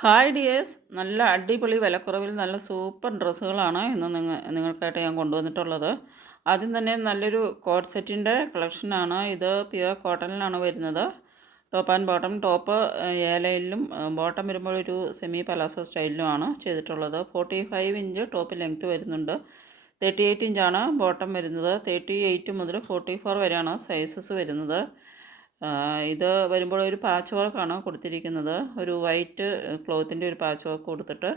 Hi dears. നല്ല അടിപൊളി വിലക്കുറവിൽ നല്ല സൂപ്പർ ഡ്രസ്സുകളാണ് ഇന്ന് നിങ്ങൾ നിങ്ങൾക്കായിട്ട് ഞാൻ കൊണ്ടുവന്നിട്ടുള്ളത്. ആദ്യം തന്നെ നല്ലൊരു കോട്ട് സെറ്റിന്റെ കളക്ഷനാണ്. ഇത് പ്യുവർ കോട്ടണിലാണ് വരുന്നത്. ടോപ്പ് ആൻഡ് ബോട്ടം ടോപ്പ് ഏലയിലും ബോട്ടം വരുമ്പോൾ ഒരു സെമി പലാസോ സ്റ്റൈലിലുമാണ് ചെയ്തിട്ടുള്ളത്. Forty five inch top length വരുന്നുണ്ട്. തേർട്ടി എയ്റ്റ് ഇഞ്ചാണ് ബോട്ടം വരുന്നത്. തേർട്ടി എയ്റ്റ് മുതൽ ഫോർട്ടി ഫോർ വരെയാണ് സൈസസ് വരുന്നത്. ഇത് വരുമ്പോൾ ഒരു പാച്ച് വർക്കാണ് കൊടുത്തിരിക്കുന്നത്. ഒരു വൈറ്റ് ക്ലോത്തിന്റെ ഒരു പാച്ച് വർക്ക് കൊടുത്തിട്ട്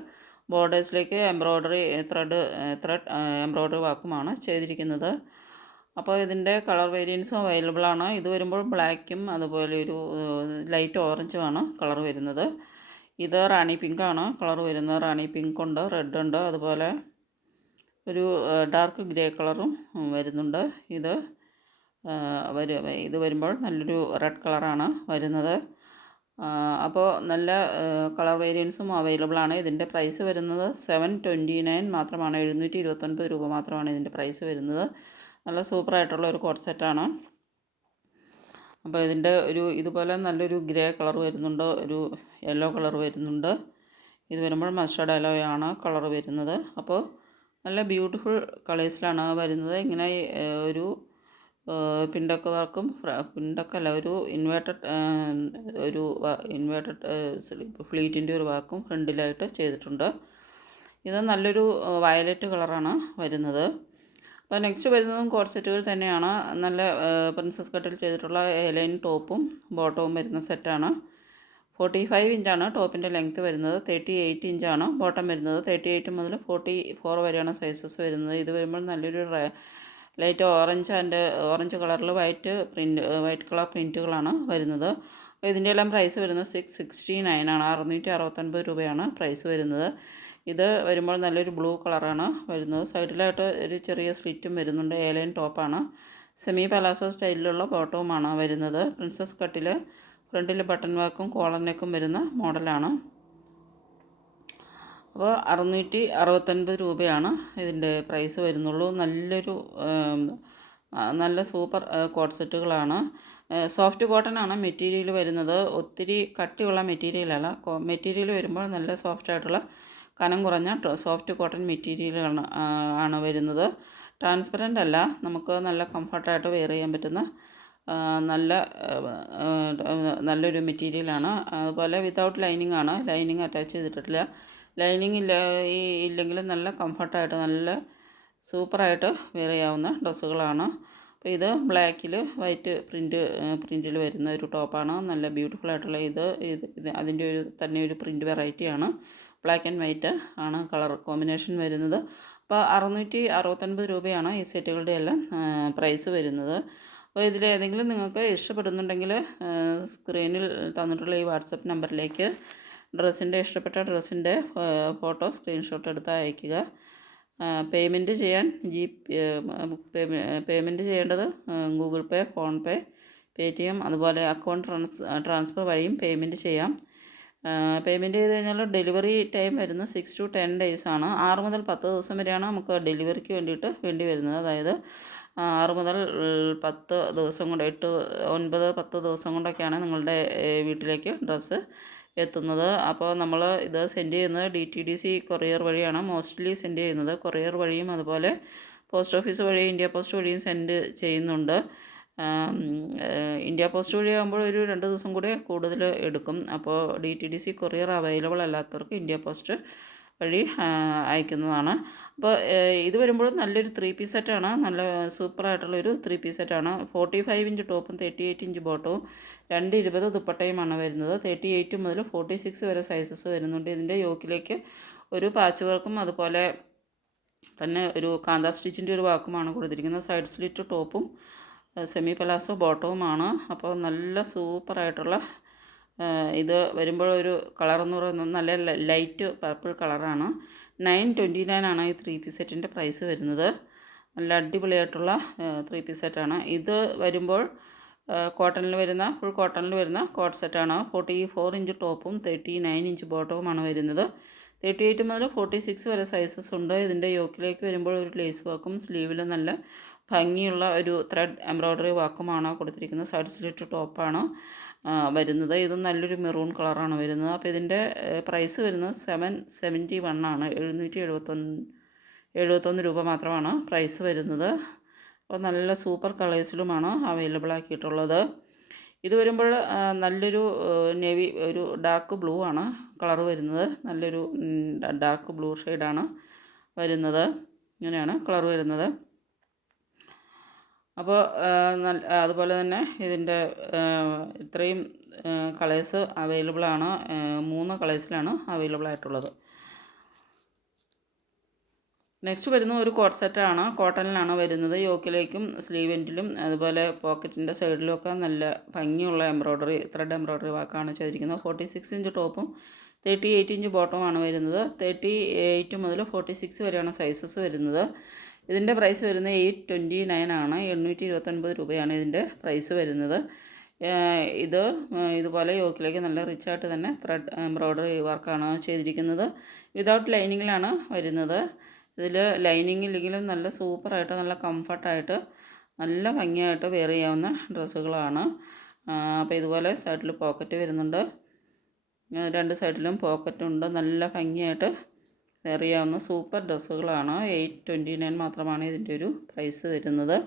ബോർഡേഴ്സിലേക്ക് എംബ്രോയ്ഡറി ത്രെഡ് ത്രെഡ് എംബ്രോയ്ഡറി വർക്കുമാണ് ചെയ്തിരിക്കുന്നത്. അപ്പോൾ ഇതിന്റെ കളർ വേരിയൻസും അവൈലബിൾ ആണ്. ഇത് വരുമ്പോൾ ബ്ലാക്കും അതുപോലെ ഒരു ലൈറ്റ് ഓറഞ്ചുമാണ് കളർ വരുന്നത്. ഇത് റാണി പിങ്ക് ആണ് കളർ വരുന്നത് റാണി പിങ്ക് ഉണ്ട് റെഡ് ഉണ്ട് അതുപോലെ ഒരു ഡാർക്ക് ഗ്രേ കളറും വരുന്നുണ്ട് ഇത്. വരു ഇത് വരുമ്പോൾ നല്ലൊരു റെഡ് കളറാണ് വരുന്നത്. അപ്പോൾ നല്ല കളർ വേരിയൻസും അവൈലബിൾ ആണ്. ഇതിന്റെ പ്രൈസ് വരുന്നത് സെവൻ ട്വന്റി നയൻ മാത്രമാണ്. എഴുന്നൂറ്റി ഇരുപത്തൊൻപത് രൂപ മാത്രമാണ് ഇതിന്റെ പ്രൈസ് വരുന്നത്. നല്ല സൂപ്പറായിട്ടുള്ള ഒരു കോട്ട് സെറ്റാണ് അപ്പോൾ ഇതിന്റെ ഒരു ഇതുപോലെ നല്ലൊരു ഗ്രേ കളർ വരുന്നുണ്ട്. ഒരു യെല്ലോ കളർ വരുന്നുണ്ട്. ഇത് വരുമ്പോൾ മസ്റ്റർഡ് അലോയാണ് കളർ വരുന്നത്. അപ്പോൾ നല്ല ബ്യൂട്ടിഫുൾ കളേഴ്സിലാണ് വരുന്നത്. ഇങ്ങനെ ഒരു പിണ്ടൊക്കെ വർക്കും. പിണ്ടൊക്കെ അല്ല ഒരു ഇൻവേർട്ടഡ് ഒരു ഇൻവേർട്ടഡ് ഫ്ലീറ്റിന്റെ ഒരു വർക്കും ഫ്രണ്ടിലായിട്ട് ചെയ്തിട്ടുണ്ട്. ഇത് നല്ലൊരു വയലറ്റ് കളറാണ് വരുന്നത്. അപ്പോൾ നെക്സ്റ്റ് വരുന്നതും കോർസെറ്റുകൾ സെറ്റുകൾ തന്നെയാണ്. നല്ല പ്രിൻസസ് കട്ടിൽ ചെയ്തിട്ടുള്ള എലൈൻ ടോപ്പും ബോട്ടവും വരുന്ന സെറ്റാണ്. ഫോർട്ടി ഫൈവ് ഇഞ്ചാണ് ടോപ്പിന്റെ ലെങ്ത്ത് വരുന്നത്. തേർട്ടി എയ്റ്റ് ഇഞ്ചാണ് ബോട്ടം വരുന്നത്. തേർട്ടി എയ്റ്റ് മുതൽ ഫോർട്ടി ഫോർ വരെയാണ് സൈസസ് വരുന്നത്. ഇത് വരുമ്പോൾ നല്ലൊരു ലൈറ്റ് ഓറഞ്ച് ആൻഡ് ഓറഞ്ച് കളറിൽ വൈറ്റ് പ്രിന്റ് വൈറ്റ് കളർ പ്രിന്റുകളാണ് വരുന്നത്. അപ്പോൾ ഇതിന്റെ എല്ലാം പ്രൈസ് വരുന്നത് സിക്സ് സിക്സ്റ്റി നയൻ ആണ്. അറുന്നൂറ്റി അറുപത്തൊൻപത് രൂപയാണ് പ്രൈസ് വരുന്നത്. ഇത് വരുമ്പോൾ നല്ലൊരു ബ്ലൂ കളറാണ് വരുന്നത്. സൈഡിലായിട്ട് ഒരു ചെറിയ സ്ലിറ്റും വരുന്നുണ്ട്. ഏലൈൻ ടോപ്പാണ്. സെമി പലാസോ സ്റ്റൈലിലുള്ള ബോട്ടവുമാണ് വരുന്നത്. പ്രിൻസസ് കട്ടിൽ ഫ്രണ്ടിൽ ബട്ടൺ വർക്കും കോളർ നെക്കും വരുന്ന മോഡലാണ്. അപ്പോൾ അറുന്നൂറ്റി അറുപത്തൊൻപത് രൂപയാണ് ഇതിന്റെ പ്രൈസ് വരുന്നുള്ളൂ. നല്ലൊരു നല്ല സൂപ്പർ കോട്ട് സെറ്റുകളാണ് സോഫ്റ്റ് കോട്ടൺ ആണ് മെറ്റീരിയൽ വരുന്നത്. ഒത്തിരി കട്ടിയുള്ള മെറ്റീരിയലല്ല മെറ്റീരിയൽ വരുമ്പോൾ നല്ല സോഫ്റ്റ് ആയിട്ടുള്ള കനം കുറഞ്ഞ സോഫ്റ്റ് കോട്ടൺ മെറ്റീരിയലാണ് ആണ് വരുന്നത്. ട്രാൻസ്പെറന്റ് അല്ല. നമുക്ക് നല്ല കംഫർട്ടായിട്ട് വെയർ ചെയ്യാൻ പറ്റുന്ന നല്ല നല്ലൊരു മെറ്റീരിയലാണ് അതുപോലെ വിതൗട്ട് ലൈനിങ് ആണ്. ലൈനിങ് അറ്റാച്ച് ചെയ്തിട്ടില്ല. ലൈനിങ് ഇല്ല ഈ ഇല്ലെങ്കിൽ നല്ല കംഫർട്ടായിട്ട് നല്ല സൂപ്പറായിട്ട് വെയർ ചെയ്യാവുന്ന ഡ്രസ്സുകളാണ്. അപ്പോൾ ഇത് ബ്ലാക്കിൽ വൈറ്റ് പ്രിന്റ് പ്രിന്റിൽ വരുന്ന ഒരു ടോപ്പാണ്. നല്ല ബ്യൂട്ടിഫുൾ ആയിട്ടുള്ള ഇത് ഇത് അതിന്റെ ഒരു തന്നെ ഒരു പ്രിന്റ് വെറൈറ്റിയാണ്. ബ്ലാക്ക് ആൻഡ് വൈറ്റ് ആണ് കളർ കോമ്പിനേഷൻ വരുന്നത്. അപ്പോൾ അറുന്നൂറ്റി അറുപത്തൊൻപത് രൂപയാണ് ഈ സെറ്റുകളുടെ എല്ലാം പ്രൈസ് വരുന്നത്. അപ്പോൾ ഇതിൽ ഏതെങ്കിലും നിങ്ങൾക്ക് ഇഷ്ടപ്പെടുന്നുണ്ടെങ്കിൽ സ്ക്രീനിൽ തന്നിട്ടുള്ള ഈ വാട്സപ്പ് നമ്പറിലേക്ക് ഡ്രസ്സിന്റെ ഇഷ്ടപ്പെട്ട ഡ്രസ്സിന്റെ ഫോട്ടോ സ്ക്രീൻഷോട്ട് എടുത്ത് അയക്കുക പേയ്മെന്റ് ചെയ്യാൻ ജി പേയ്മെന്റ് ചെയ്യേണ്ടത് Google pay PhonePe pay T M അതുപോലെ അക്കൗണ്ട് ട്രാൻസ് ട്രാൻസ്ഫർ വഴിയും പേയ്മെന്റ് ചെയ്യാം. പേയ്മെന്റ് ചെയ്ത് കഴിഞ്ഞാൽ ഡെലിവറി ടൈം വരുന്നത് സിക്സ് ടു ടെൻ ഡേയ്സ് ആണ്. ആറ് മുതൽ പത്ത് ദിവസം വരെയാണ് നമുക്ക് ഡെലിവറിക്ക് വേണ്ടിയിട്ട് വേണ്ടി വരുന്നത്. അതായത് ആറ് മുതൽ പത്ത് ദിവസം കൊണ്ട് എട്ട് ഒൻപത് പത്ത് ദിവസം കൊണ്ടൊക്കെയാണ് നിങ്ങളുടെ വീട്ടിലേക്ക് ഡ്രസ്സ് എത്തുന്നത്. അപ്പോൾ നമ്മൾ ഇത് സെൻഡ് ചെയ്യുന്നത് D T D C courier വഴിയാണ്. മോസ്റ്റ്ലി സെൻഡ് ചെയ്യുന്നത് കൊറിയർ വഴിയും അതുപോലെ പോസ്റ്റ് ഓഫീസ് വഴി ഇന്ത്യ പോസ്റ്റ് വഴിയും സെൻഡ് ചെയ്യുന്നുണ്ട്. ഇന്ത്യ പോസ്റ്റ് വഴിയാകുമ്പോൾ ഒരു രണ്ട് ദിവസം കൂടി കൂടുതൽ എടുക്കും. അപ്പോൾ D T D C courier available അല്ലാത്തവർക്ക് ഇന്ത്യ പോസ്റ്റ് വഴി അയക്കുന്നതാണ്. അപ്പോൾ ഇത് വരുമ്പോൾ നല്ലൊരു ത്രീ പീസ് സെറ്റാണ് നല്ല സൂപ്പറായിട്ടുള്ളൊരു ത്രീ പീസ് സെറ്റാണ് ഫോർട്ടി ഫൈവ് ഇഞ്ച് ടോപ്പും തേർട്ടി എയ്റ്റ് ഇഞ്ച് ബോട്ടവും രണ്ട് ഇരുപത് ദുപ്പട്ടയുമാണ് വരുന്നത്. തേർട്ടി എയ്റ്റ് മുതൽ ഫോർട്ടി സിക്സ് വരെ സൈസസ് വരുന്നുണ്ട്. ഇതിന്റെ യോക്കിലേക്ക് ഒരു പാച്ച് വർക്കും അതുപോലെ തന്നെ ഒരു കാന്താ സ്റ്റിച്ചിന്റെ ഒരു വാക്കുമാണ് കൊടുത്തിരിക്കുന്നത്. സൈഡ് സ്ലിറ്റ് ടോപ്പും സെമി പലാസോ ബോട്ടവുമാണ് അപ്പോൾ നല്ല സൂപ്പറായിട്ടുള്ള ഇത് വരുമ്പോൾ ഒരു കളർ എന്ന് പറയുന്നത് നല്ല ലൈറ്റ് പർപ്പിൾ കളറാണ്. നയൻ ട്വന്റി നയൻ ആണ് ഈ ത്രീ പീസ് സെറ്റിന്റെ പ്രൈസ് വരുന്നത്. നല്ല അടിപൊളിയായിട്ടുള്ള ത്രീ പീസ് സെറ്റാണ്. ഇത് വരുമ്പോൾ കോട്ടണിൽ വരുന്ന ഫുൾ കോട്ടണിൽ വരുന്ന കോട്ട് സെറ്റാണ്. ഫോർട്ടി ഫോർ ഇഞ്ച് ടോപ്പും തേർട്ടി നയൻ ഇഞ്ച് ബോട്ടവുമാണ് വരുന്നത്. തേർട്ടി എയ്റ്റ് മുതൽ ഫോർട്ടി സിക്സ് വരെ സൈസസ് ഉണ്ട്. ഇതിന്റെ യോക്കിലേക്ക് വരുമ്പോൾ ഒരു ലേസ് വർക്കും സ്ലീവിൽ നല്ല ഭംഗിയുള്ള ഒരു ത്രെഡ് എംബ്രോയ്ഡറി വാക്കുമാണോ കൊടുത്തിരിക്കുന്നത്? സൈഡ് സ്ലിറ്റ് ടോപ്പാണ് വരുന്നത്? ഇത് നല്ലൊരു മെറൂൺ കളറാണ് വരുന്നത്. അപ്പോൾ ഇതിന്റെ പ്രൈസ് വരുന്നത് സെവൻ സെവന്റി വൺ ആണ്. എഴുന്നൂറ്റി എഴുപത്തൊന്ന് എഴുപത്തൊന്ന് രൂപ മാത്രമാണ് പ്രൈസ് വരുന്നത്. അപ്പോൾ നല്ല സൂപ്പർ കളേഴ്സിലുമാണ് അവൈലബിൾ ആക്കിയിട്ടുള്ളത്. ഇത് വരുമ്പോൾ നല്ലൊരു നേവി ഒരു ഡാർക്ക് ബ്ലൂ ആണ് കളർ വരുന്നത്. നല്ലൊരു ഡാർക്ക് ബ്ലൂ ഷെയ്ഡാണ് വരുന്നത്. ഇങ്ങനെയാണ് കളർ വരുന്നത്. അപ്പോൾ അതുപോലെ തന്നെ ഇതിന്റെ ഇത്രയും കളേഴ്സ് അവൈലബിളാണ് മൂന്ന് കളേഴ്സിലാണ് അവൈലബിൾ ആയിട്ടുള്ളത്. നെക്സ്റ്റ് വരുന്ന ഒരു കോട്ട് സെറ്റാണ് കോട്ടണിലാണ് വരുന്നത്. യോക്കിലേക്കും സ്ലീവെന്റിലും അതുപോലെ പോക്കറ്റിന്റെ സൈഡിലും ഒക്കെ നല്ല ഭംഗിയുള്ള എംബ്രോയ്ഡറി ത്രെഡ് എംബ്രോയ്ഡറി വാക്കാണ് ചെയ്തിരിക്കുന്നത്. ഫോർട്ടി സിക്സ് ഇഞ്ച് ടോപ്പും തേർട്ടി എയ്റ്റ് ഇഞ്ച് ബോട്ടവുമാണ് വരുന്നത്. തേർട്ടി എയ്റ്റ് മുതൽ ഫോർട്ടി സിക്സ് വരെയാണ് സൈസസ് വരുന്നത്. ഇതിന്റെ പ്രൈസ് വരുന്നത് എയ്റ്റ് ട്വന്റി നയൻ ആണ്. എണ്ണൂറ്റി ഇരുപത്തൊൻപത് രൂപയാണ് ഇതിന്റെ പ്രൈസ് വരുന്നത്. ഇത് ഇതുപോലെ യോക്കിലേക്ക് നല്ല റിച്ചായിട്ട് തന്നെ ത്രെഡ് എംബ്രോയ്ഡറി വർക്കാണ് ചെയ്തിരിക്കുന്നത്. വിതൗട്ട് ലൈനിങ്ങിലാണ് വരുന്നത്. ഇതിൽ ലൈനിങ് ഇല്ലെങ്കിലും നല്ല സൂപ്പറായിട്ട് നല്ല കംഫർട്ടായിട്ട് നല്ല ഭംഗിയായിട്ട് വെയർ ചെയ്യാവുന്ന ഡ്രസ്സുകളാണ്. അപ്പോൾ ഇതുപോലെ സൈഡിൽ പോക്കറ്റ് വരുന്നുണ്ട്. രണ്ട് സൈഡിലും പോക്കറ്റുണ്ട് നല്ല ഭംഗിയായിട്ട് ചെയ്യാവുന്ന സൂപ്പർ ഡ്രസ്സുകളാണ്. എയ്റ്റ് ട്വന്റി നയൻ മാത്രമാണ് ഇതിന്റെ ഒരു പ്രൈസ് വരുന്നത്.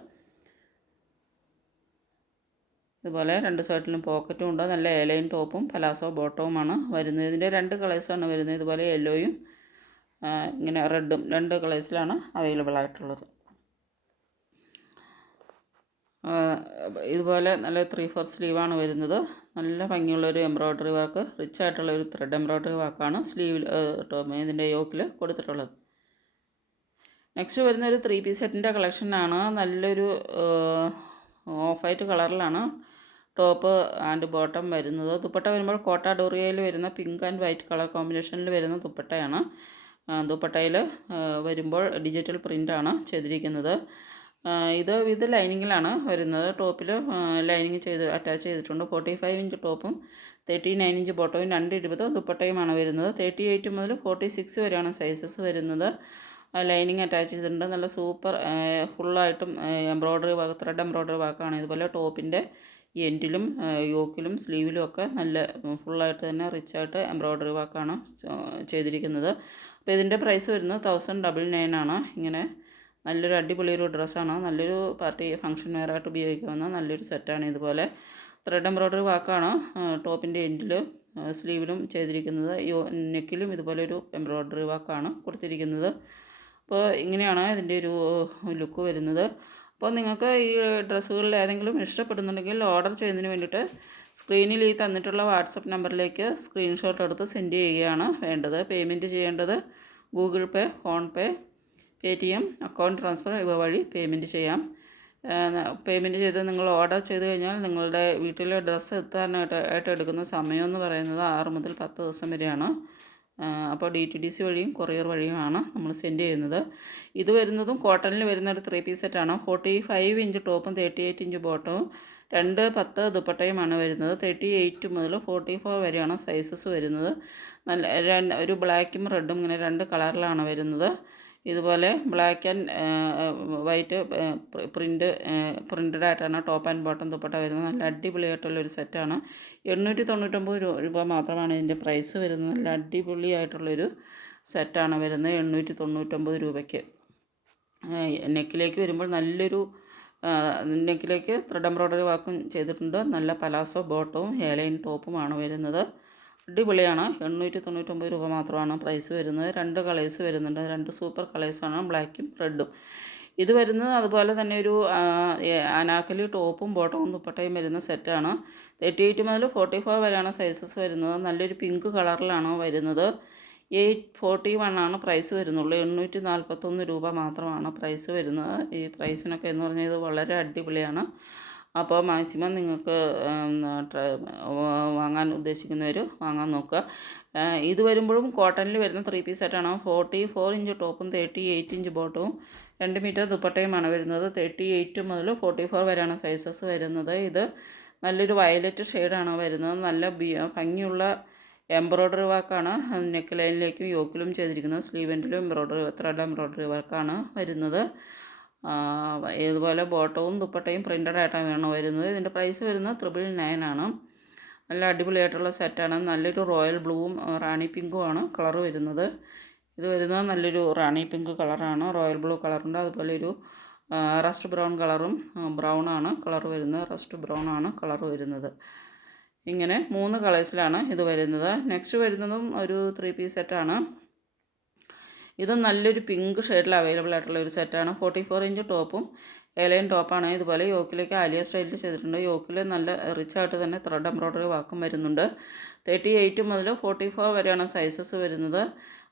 ഇതുപോലെ രണ്ട് സൈഡിലും പോക്കറ്റും ഉണ്ട്. നല്ല ഏലയും ടോപ്പും പലാസോ ബോട്ടവുമാണ് വരുന്നത്. ഇതിന്റെ രണ്ട് കളേഴ്സാണ് വരുന്നത്. ഇതുപോലെ യെല്ലോയും ഇങ്ങനെ റെഡും രണ്ട് കളേഴ്സിലാണ് അവൈലബിൾ ആയിട്ടുള്ളത്. ഇതുപോലെ നല്ല ത്രീ ഫോർ സ്ലീവാണ് വരുന്നത്. നല്ല ഭംഗിയുള്ളൊരു എംബ്രോയ്ഡറി വർക്ക് റിച്ച് ആയിട്ടുള്ള ഒരു ത്രെഡ് എംബ്രോയ്ഡറി വർക്കാണ് സ്ലീവിൽ ഇതിന്റെ യോക്കിൽ കൊടുത്തിട്ടുള്ളത്. നെക്സ്റ്റ് വരുന്ന ഒരു ത്രീ പീസ് സെറ്റിന്റെ കളക്ഷനാണ് നല്ലൊരു ഓഫ് വൈറ്റ് കളറിലാണ്. ടോപ്പ് ആൻഡ് ബോട്ടം വരുന്നത്. ദുപ്പട്ട വരുമ്പോൾ കോട്ട ഡോറിയയിൽ വരുന്ന പിങ്ക് ആൻഡ് വൈറ്റ് കളർ കോമ്പിനേഷനിൽ വരുന്ന ദുപ്പട്ടയാണ്. ദുപ്പട്ടയിൽ വരുമ്പോൾ ഡിജിറ്റൽ പ്രിന്റാണ് ചെയ്തിരിക്കുന്നത്. ആ, ഇത് ലൈനിങ്ങിലാണ് വരുന്നത്. ടോപ്പിൽ ലൈനിങ് ചെയ്ത് അറ്റാച്ച് ചെയ്തിട്ടുണ്ട്. ഫോർട്ടി ഫൈവ് ഇഞ്ച് ടോപ്പും തേർട്ടി നയൻ ഇഞ്ച് ബോട്ടവും രണ്ട് ഇരുപത് ദുപ്പട്ടയുമാണ് വരുന്നത്. തേർട്ടി എയ്റ്റ് മുതൽ ഫോർട്ടി സിക്സ് വരെയാണ് സൈസസ് വരുന്നത്. ലൈനിങ് അറ്റാച്ച് ചെയ്തിട്ടുണ്ട്. നല്ല സൂപ്പർ ഫുള്ളായിട്ടും എംബ്രോയ്ഡറി വർക്ക് ത്രെഡ് എംബ്രോയ്ഡറി വർക്കാണ്. ഇതുപോലെ ടോപ്പിന്റെ എൻഡിലും യോക്കിലും സ്ലീവിലും ഒക്കെ നല്ല ഫുള്ളായിട്ട് തന്നെ റിച്ചായിട്ട് എംബ്രോയ്ഡറി വർക്കാണ് ചെയ്തിരിക്കുന്നത്. അപ്പോൾ ഇതിന്റെ പ്രൈസ് വരുന്നത് തൗസൻഡ് ഡബിൾ നയൻ ആണ്. ഇങ്ങനെ നല്ലൊരു അടിപൊളി ഒരു ഡ്രസ്സാണ്. നല്ലൊരു പാർട്ടി ഫംഗ്ഷൻ വെയറായിട്ട് ഉപയോഗിക്കാവുന്ന നല്ലൊരു സെറ്റാണ് ഇതുപോലെ. ത്രെഡ് എംബ്രോയ്ഡറി വാക്കാണ് ടോപ്പിന്റെ എൻഡിൽ സ്ലീവിലും ചെയ്തിരിക്കുന്നത്. നെക്കിലും ഇതുപോലെ ഒരു എംബ്രോയ്ഡറി വാക്കാണ് കൊടുത്തിരിക്കുന്നത്. അപ്പോൾ ഇങ്ങനെയാണ് ഇതിന്റെ ഒരു ലുക്ക് വരുന്നത്. അപ്പോൾ നിങ്ങൾക്ക് ഈ ഡ്രസ്സുകളിൽ ഏതെങ്കിലും ഇഷ്ടപ്പെടുന്നുണ്ടെങ്കിൽ ഓർഡർ ചെയ്യുന്നതിന് വേണ്ടിയിട്ട് സ്ക്രീനിൽ ഈ തന്നിട്ടുള്ള വാട്സപ്പ് നമ്പറിലേക്ക് സ്ക്രീൻഷോട്ട് എടുത്ത് സെൻഡ് ചെയ്യുകയാണ് വേണ്ടത്. പേയ്മെന്റ് ചെയ്യേണ്ടത് Google pay PhonePe T M account transfer ഇവ വഴി പേയ്മെന്റ് ചെയ്യാം. പേയ്മെന്റ് ചെയ്ത് നിങ്ങൾ ഓർഡർ ചെയ്ത് കഴിഞ്ഞാൽ നിങ്ങളുടെ വീട്ടിലെ ഡ്രസ്സ് എത്താനായിട്ട് ആയിട്ട് എടുക്കുന്ന സമയം എന്ന് പറയുന്നത് ആറ് മുതൽ പത്ത് ദിവസം വരെയാണ്. അപ്പോൾ ഡി ടി ഡി സി വഴിയും കൊറിയർ വഴിയുമാണ് നമ്മൾ സെൻഡ് ചെയ്യുന്നത്. ഇത് വരുന്നതും കോട്ടണിൽ വരുന്ന ഒരു ത്രീ പീസ് സെറ്റാണ്. ഫോർട്ടി ഫൈവ് ഇഞ്ച് ടോപ്പും തേർട്ടി എയ്റ്റ് ഇഞ്ച് ബോട്ടവും രണ്ട് പത്ത് ദുപ്പട്ടയുമാണ് വരുന്നത്. തേർട്ടി എയ്റ്റ് മുതൽ ഫോർട്ടി ഫോർ വരെയാണ് സൈസസ് വരുന്നത്. നല്ല ഒരു ബ്ലാക്കും റെഡും ഇങ്ങനെ രണ്ട് കളറിലാണ് വരുന്നത്. ഇതുപോലെ black and white print printed ആയിട്ടാണ് ടോപ്പ് ആൻഡ് ബോട്ടം ദുപ്പട്ട വരുന്നത്. നല്ല അടിപൊളിയായിട്ടുള്ള ഒരു സെറ്റാണ് എണ്ണൂറ്റി തൊണ്ണൂറ്റൊമ്പത് രൂപ മാത്രമാണ് ഇതിന്റെ പ്രൈസ് വരുന്നത്. നല്ല അടിപൊളിയായിട്ടുള്ളൊരു സെറ്റാണ് വരുന്നത് എണ്ണൂറ്റി തൊണ്ണൂറ്റൊമ്പത് രൂപയ്ക്ക് നെക്കിലേക്ക് വരുമ്പോൾ നല്ലൊരു നെക്കിലേക്ക് ത്രെഡ് എംബ്രോയ്ഡറി വർക്കും ചെയ്തിട്ടുണ്ട്. നല്ല പലാസോ ബോട്ടവും ഹേലൈൻ ടോപ്പുമാണ് വരുന്നത്. അടിപൊളിയാണ്. എണ്ണൂറ്റി തൊണ്ണൂറ്റൊമ്പത് രൂപ മാത്രമാണ് പ്രൈസ് വരുന്നത്. രണ്ട് കളേഴ്സ് വരുന്നുണ്ട്. രണ്ട് സൂപ്പർ കളേഴ്സാണ് ബ്ലാക്കും റെഡും ഇത് വരുന്നത് അതുപോലെ തന്നെ ഒരു അനാക്കലി ടോപ്പും ബോട്ടവും ദുപ്പട്ടയും വരുന്ന സെറ്റാണ് തേർട്ടി എയ്റ്റ് മുതൽ ഫോർട്ടി ഫോർ വരെയാണ് സൈസസ് വരുന്നത്. നല്ലൊരു പിങ്ക് കളറിലാണ് വരുന്നത്. എയ്റ്റ് ഫോർട്ടി വൺ ആണ് പ്രൈസ് വരുന്നുള്ളൂ. എണ്ണൂറ്റി നാൽപ്പത്തൊന്ന് രൂപ മാത്രമാണ് പ്രൈസ് വരുന്നത്. ഈ പ്രൈസിനൊക്കെ എന്ന് പറഞ്ഞാൽ ഇത് വളരെ അടിപൊളിയാണ്. അപ്പോൾ മാക്സിമം നിങ്ങൾക്ക് വാങ്ങാൻ ഉദ്ദേശിക്കുന്നവർ വാങ്ങാൻ നോക്കുക. ഇത് വരുമ്പോഴും കോട്ടണിൽ വരുന്ന ത്രീ പീസ് സെറ്റാണ് ഫോർട്ടി ഫോർ ഇഞ്ച് ടോപ്പും തേർട്ടി എയ്റ്റ് ഇഞ്ച് ബോട്ടവും രണ്ട് മീറ്റർ ദുപ്പട്ടയുമാണ് വരുന്നത്. തേർട്ടി എയ്റ്റ് മുതൽ ഫോർട്ടി ഫോർ വരെയാണ് സൈസസ് വരുന്നത്. ഇത് നല്ലൊരു വയലറ്റ് ഷെയ്ഡാണ് വരുന്നത്. നല്ല ഭംഗിയുള്ള എംബ്രോയ്ഡറി വർക്കാണ് നെക്ക് ലൈനിലേക്കും യോക്കിലും ചെയ്തിരിക്കുന്നത്. സ്ലീവെന്റിലും എംബ്രോയ്ഡറി ത്രെഡ് എംബ്രോയ്ഡറി വർക്കാണ് വരുന്നത്. ഇതുപോലെ ബോട്ടവും ദുപ്പട്ടയും പ്രിന്റഡ് ആയിട്ടാണ് വേണം വരുന്നത്. ഇതിന്റെ പ്രൈസ് വരുന്നത് ത്രിബിൾ നയൻ ആണ്. നല്ല അടിപൊളിയായിട്ടുള്ള സെറ്റാണ് നല്ലൊരു റോയൽ ബ്ലൂവും റാണി റാണി പിങ്കുമാണ് കളർ വരുന്നത്. ഇത് വരുന്നത് നല്ലൊരു റാണി പിങ്ക് കളറാണ് റോയൽ ബ്ലൂ കളറുണ്ട് അതുപോലെ ഒരു റസ്റ്റ് ബ്രൗൺ കളറും ബ്രൗൺ ആണ് കളർ വരുന്നത്. റസ്റ്റ് ബ്രൗൺ ആണ് കളർ വരുന്നത്. ഇങ്ങനെ മൂന്ന് കളേഴ്സിലാണ് ഇത് വരുന്നത്. നെക്സ്റ്റ് വരുന്നതും ഒരു ത്രീ പീസ് സെറ്റാണ് ഇത് നല്ലൊരു പിങ്ക് ഷെയ്ഡിൽ അവൈലബിൾ ആയിട്ടുള്ള ഒരു സെറ്റാണ് ഫോർട്ടി ഫോർ ഇഞ്ച് ടോപ്പും ഏലയും ടോപ്പാണ് ഇതുപോലെ യോക്കിലേക്ക് ആലിയ സ്റ്റൈലിൽ ചെയ്തിട്ടുണ്ട്. യോക്കിൽ നല്ല റിച്ച് ആയിട്ട് തന്നെ ത്രെഡ് എംബ്രോയ്ഡറി വാക്കും വരുന്നുണ്ട്. തേർട്ടി എയ്റ്റ് മുതൽ ഫോർട്ടി ഫോർ വരെയാണ് സൈസസ് വരുന്നത്.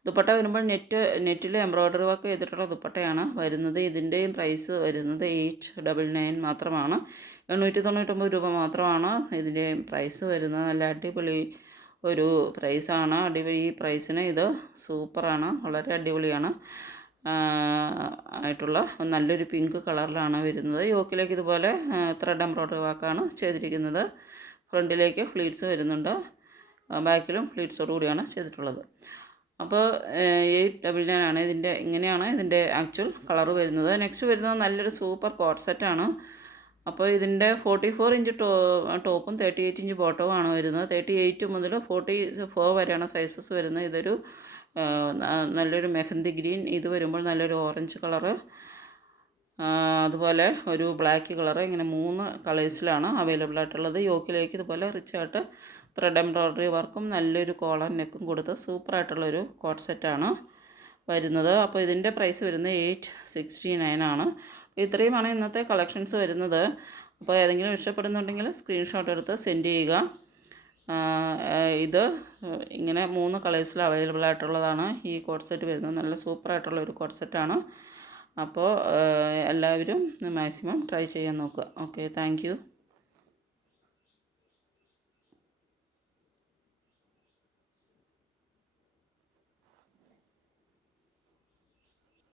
ദുപ്പട്ട വരുമ്പോൾ നെറ്റ് നെറ്റിൽ എംബ്രോയ്ഡറി വർക്ക് ചെയ്തിട്ടുള്ള ദുപ്പട്ടയാണ് വരുന്നത്. ഇതിന്റെയും പ്രൈസ് വരുന്നത് എയ്റ്റ് ഡബിൾ നയൻ മാത്രമാണ്. എണ്ണൂറ്റി തൊണ്ണൂറ്റൊമ്പത് രൂപ മാത്രമാണ് ഇതിന്റെയും പ്രൈസ് വരുന്നത്. നല്ല അടിപൊളി ഒരു പ്രൈസാണ്. അടിപൊളി ഈ പ്രൈസിന് ഇത് സൂപ്പറാണ്. വളരെ അടിപൊളിയാണ്. ആയിട്ടുള്ള നല്ലൊരു പിങ്ക് കളറിലാണ് വരുന്നത്. യോക്കിലേക്ക് ഇതുപോലെ ത്രെഡ് എംബ്രോയ്ഡറി വാക്കാണ് ചെയ്തിരിക്കുന്നത്. ഫ്രണ്ടിലേക്ക് ഫ്ലീറ്റ്സ് വരുന്നുണ്ട്. ബാക്കിലും ഫ്ലീറ്റ്സോട് കൂടിയാണ് ചെയ്തിട്ടുള്ളത്. അപ്പോൾ എയ്റ്റ് ഡബിൾ നയൻ ആണ് ഇതിന്റെ ഇങ്ങനെയാണ് ഇതിന്റെ ആക്ച്വൽ കളർ വരുന്നത്. നെക്സ്റ്റ് വരുന്നത് നല്ലൊരു സൂപ്പർ കോട്ട് സെറ്റാണ്. അപ്പോൾ ഇതിന്റെ ഫോർട്ടി ഫോർ ഇഞ്ച് ടോ ടോപ്പും തേർട്ടി എയ്റ്റ് ഇഞ്ച് ബോട്ടവുമാണ് വരുന്നത്. തേർട്ടി എയ്റ്റ് മുതൽ ഫോർട്ടി ഫോർ വരെയാണ് സൈസസ് വരുന്നത്. ഇതൊരു നല്ലൊരു മെഹന്തി ഗ്രീൻ. ഇത് വരുമ്പോൾ നല്ലൊരു ഓറഞ്ച് കളറ് അതുപോലെ ഒരു ബ്ലാക്ക് കളറ് ഇങ്ങനെ മൂന്ന് കളേഴ്സിലാണ് അവൈലബിൾ ആയിട്ടുള്ളത്. യോക്കിലേക്ക് ഇതുപോലെ റിച്ച് ആയിട്ട് ത്രെഡ് എംബ്രോയ്ഡറി വർക്കും നല്ലൊരു കോളർ നെക്കും കൊടുത്ത് സൂപ്പറായിട്ടുള്ളൊരു കോട്ട് സെറ്റാണ് വരുന്നത്. അപ്പോൾ ഇതിന്റെ പ്രൈസ് വരുന്നത് എയ്റ്റ് സിക്സ്റ്റി നയൻ ആണ്. ഇത്രയുമാണ് ഇന്നത്തെ കളക്ഷൻസ് വരുന്നത്. അപ്പോൾ ഏതെങ്കിലും ഇഷ്ടപ്പെടുന്നുണ്ടെങ്കിൽ സ്ക്രീൻഷോട്ട് എടുത്ത് സെൻഡ് ചെയ്യുക. ഇത് ഇങ്ങനെ മൂന്ന് കളേഴ്സിൽ അവൈലബിൾ ആയിട്ടുള്ളതാണ്. ഈ കോട്ട് സെറ്റ് വരുന്നത് നല്ല സൂപ്പർ ആയിട്ടുള്ള ഒരു കോട്ട് സെറ്റാണ് അപ്പോൾ എല്ലാവരും മാക്സിമം ട്രൈ ചെയ്യാൻ നോക്കുക. Okay thank